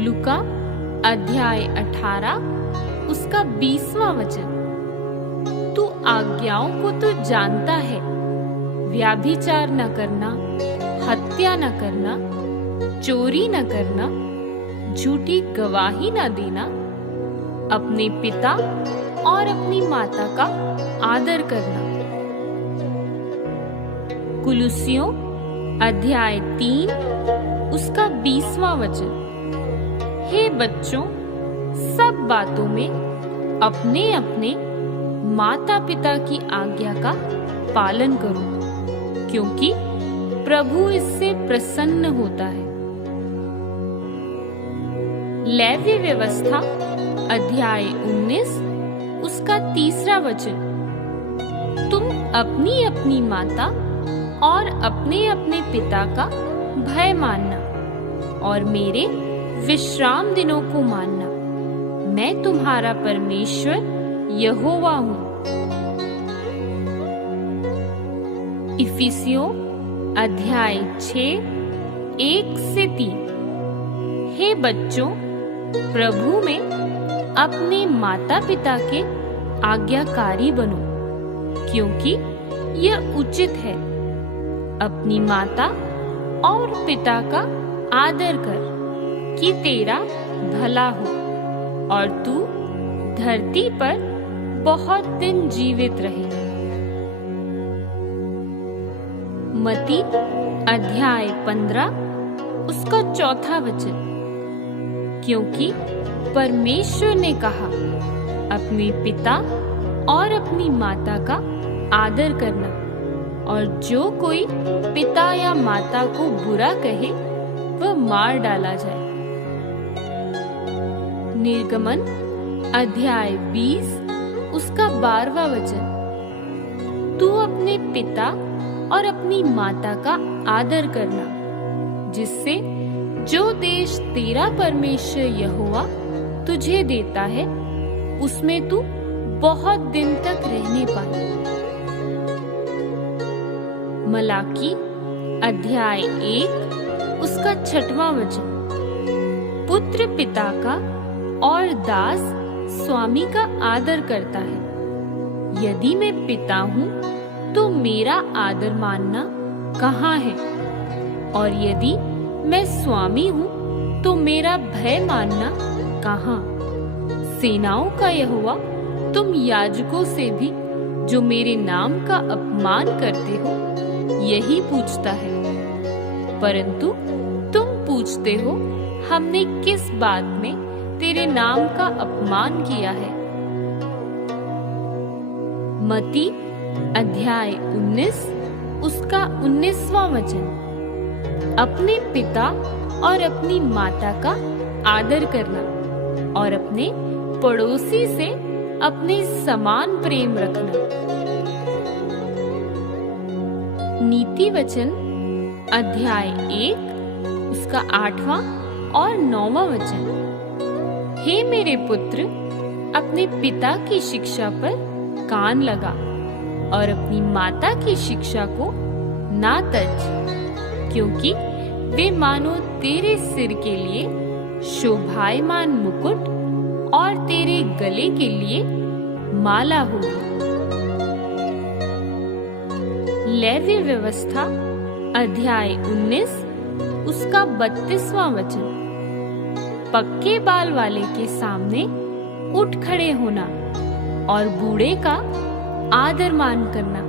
लूका अध्याय 18 उसका 20वां वचन। तू आज्ञाओं को तो जानता है, व्याभिचार न करना, हत्या न करना, चोरी न करना, झूठी गवाही न देना, अपने पिता और अपनी माता का आदर करना। कुलुस्सियों अध्याय 3 उसका 20वां वचन। हे बच्चों, सब बातों में अपने अपने माता पिता की आज्ञा का पालन करो, क्योंकि प्रभु इससे प्रसन्न होता है। लेवी व्यवस्था अध्याय 19 उसका 3रा वचन। तुम अपनी अपनी माता और अपने अपने पिता का भय मानना और मेरे विश्राम दिनों को मानना। मैं तुम्हारा परमेश्वर यहोवा हूँ। इफिसियों अध्याय 6 1 से 3। हे बच्चों, प्रभु में अपने माता पिता के आज्ञाकारी बनो, क्योंकि यह उचित है। अपनी माता और पिता का आदर कर कि तेरा भला हो और तू धरती पर बहुत दिन जीवित रहे। मत्ती अध्याय 15 उसका 4था वचन। क्योंकि परमेश्वर ने कहा, अपने पिता और अपनी माता का आदर करना, और जो कोई पिता या माता को बुरा कहे वह मार डाला जाए। निर्गमन अध्याय 20 उसका 12वां वचन। तू अपने पिता और अपनी माता का आदर करना, जिससे जो देश तेरा परमेश्वर यहोवा तुझे देता है, उसमें तू बहुत दिन तक रहने पाए। मलाकी अध्याय 1 उसका 6वां वचन। पुत्र पिता का और दास स्वामी का आदर करता है। यदि मैं पिता हूँ तो मेरा आदर मानना कहाँ है? और यदि मैं स्वामी हूँ तो मेरा भय मानना कहाँ? सेनाओं का यहोवा तुम याजकों से भी जो मेरे नाम का अपमान करते हो यही पूछता है। परंतु तुम पूछते हो, हमने किस बात में तेरे नाम का अपमान किया है? मत्ती अध्याय 19 उसका 19वां वचन। अपने पिता और अपनी माता का आदर करना और अपने पड़ोसी से अपने समान प्रेम रखना। नीति वचन अध्याय 1 उसका 8वां और 9वां वचन। हे मेरे पुत्र, अपने पिता की शिक्षा पर कान लगा और अपनी माता की शिक्षा को ना तज, क्योंकि वे मानो तेरे सिर के लिए शोभायमान मुकुट और तेरे गले के लिए माला होगी। लेवी व्यवस्था अध्याय 19 उसका 32वां वचन। पक्के बाल वाले के सामने उठ खड़े होना और बूढ़े का आदर मान करना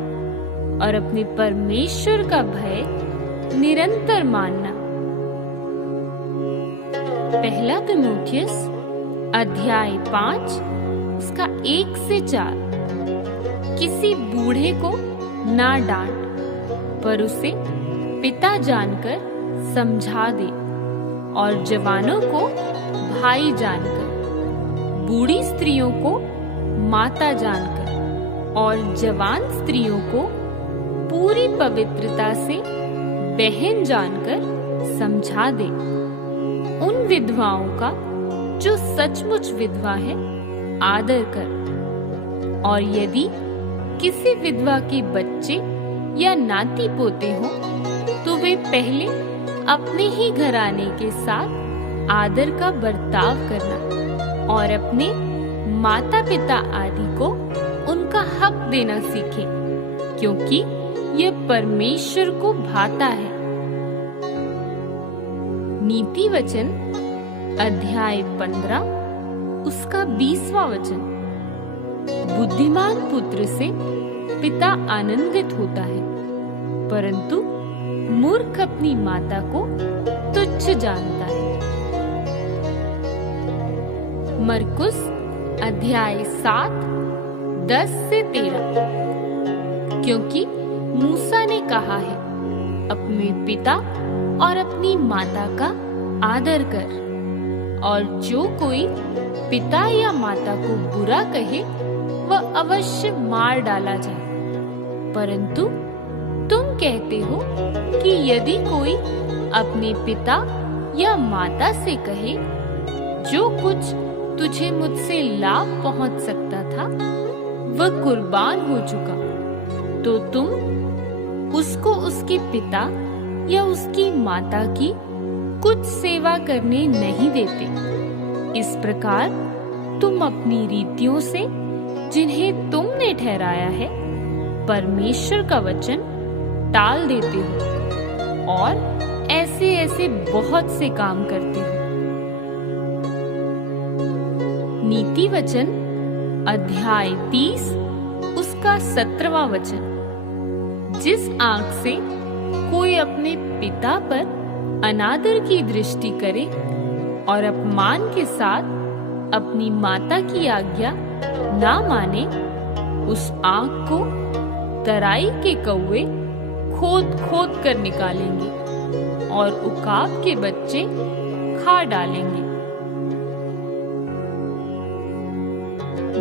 और अपने परमेश्वर का भय निरंतर मानना। पहला तीमुथियुस अध्याय 5 उसका 1 से 4। किसी बूढ़े को ना डांट, पर उसे पिता जानकर समझा दे, और जवानों को भाई जानकर, बूढ़ी स्त्रियों को माता जानकर, और जवान स्त्रियों को पूरी पवित्रता से बहन जानकर समझा दे। उन विधवाओं का जो सचमुच विधवा है आदर कर, और यदि किसी विधवा के बच्चे या नाती पोते हो तो वे पहले अपने ही घराने के साथ आदर का बर्ताव करना और अपने माता पिता आदि को उनका हक देना सीखें, क्योंकि यह परमेश्वर को भाता है। नीति वचन अध्याय 15 उसका 20वां वचन। बुद्धिमान पुत्र से पिता आनंदित होता है, परंतु मूर्ख अपनी माता को तुच्छ जानता है। मरकुस अध्याय 7 10 से 13। क्योंकि मूसा ने कहा है, अपने पिता और अपनी माता का आदर कर, और जो कोई पिता या माता को बुरा कहे वह अवश्य मार डाला जाए। परंतु तुम कहते हो कि यदि कोई अपने पिता या माता से कहे, जो कुछ तुझे मुझसे लाभ पहुंच सकता था वह कुर्बान हो चुका, तो तुम उसको उसके पिता या उसकी माता की कुछ सेवा करने नहीं देते। इस प्रकार तुम अपनी रीतियों से, जिन्हें तुमने ठहराया है, परमेश्वर का वचन टाल देते हो और ऐसे ऐसे बहुत से काम करते हो। नीति वचन अध्याय 30 उसका 17वां वचन। जिस आंख से कोई अपने पिता पर अनादर की दृष्टि करे और अपमान के साथ अपनी माता की आज्ञा ना माने, उस आंख को तराई के कौवे खोद खोद कर निकालेंगे और उकाब के बच्चे खा डालेंगे।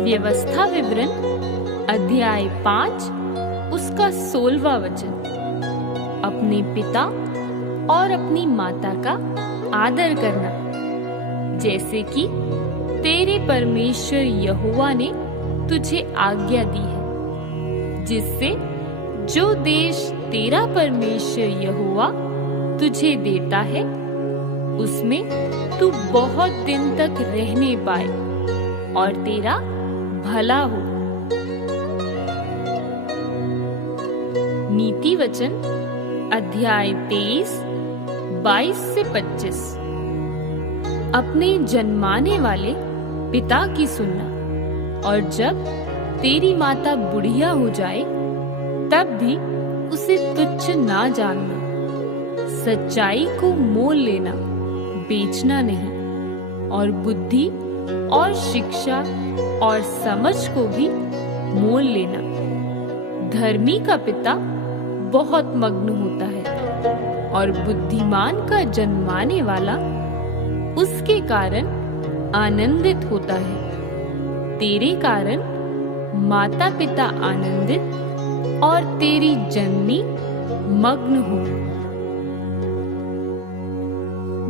व्यवस्था विवरण अध्याय 5 उसका 16वां वचन। अपने पिता और अपनी माता का आदर करना, जैसे कि तेरे परमेश्वर यहोवा ने तुझे आज्ञा दी है, जिससे जो देश तेरा परमेश्वर यहोवा तुझे देता है, उसमें तू बहुत दिन तक रहने पाए और तेरा भला हो। नीति वचन अध्याय 23 22 से 25। अपने जन्माने वाले पिता की सुनना, और जब तेरी माता बुढ़िया हो जाए तब भी उसे तुच्छ ना जानना। सच्चाई को मोल लेना, बेचना नहीं, और बुद्धि और शिक्षा और समझ को भी मोल लेना। धर्मी का पिता बहुत मग्न होता है, और बुद्धिमान का जन्माने वाला उसके कारण आनंदित होता है। तेरे कारण माता पिता आनंदित और तेरी जननी मग्न हो।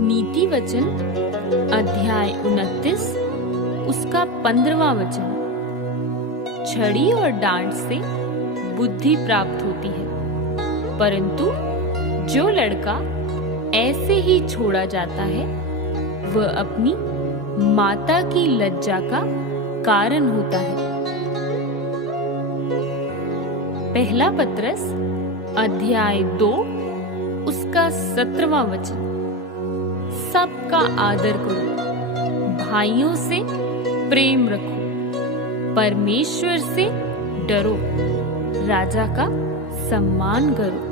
नीति वचन अध्याय 29 उसका 15वां वचन। छड़ी और डांट से बुद्धि प्राप्त होती है, परंतु जो लड़का ऐसे ही छोड़ा जाता है वह अपनी माता की लज्जा का कारण होता है। पहला पत्रस अध्याय 2 उसका 17वां वचन। सबका आदर करो, भाइयों से प्रेम रखो, परमेश्वर से डरो, राजा का सम्मान करो।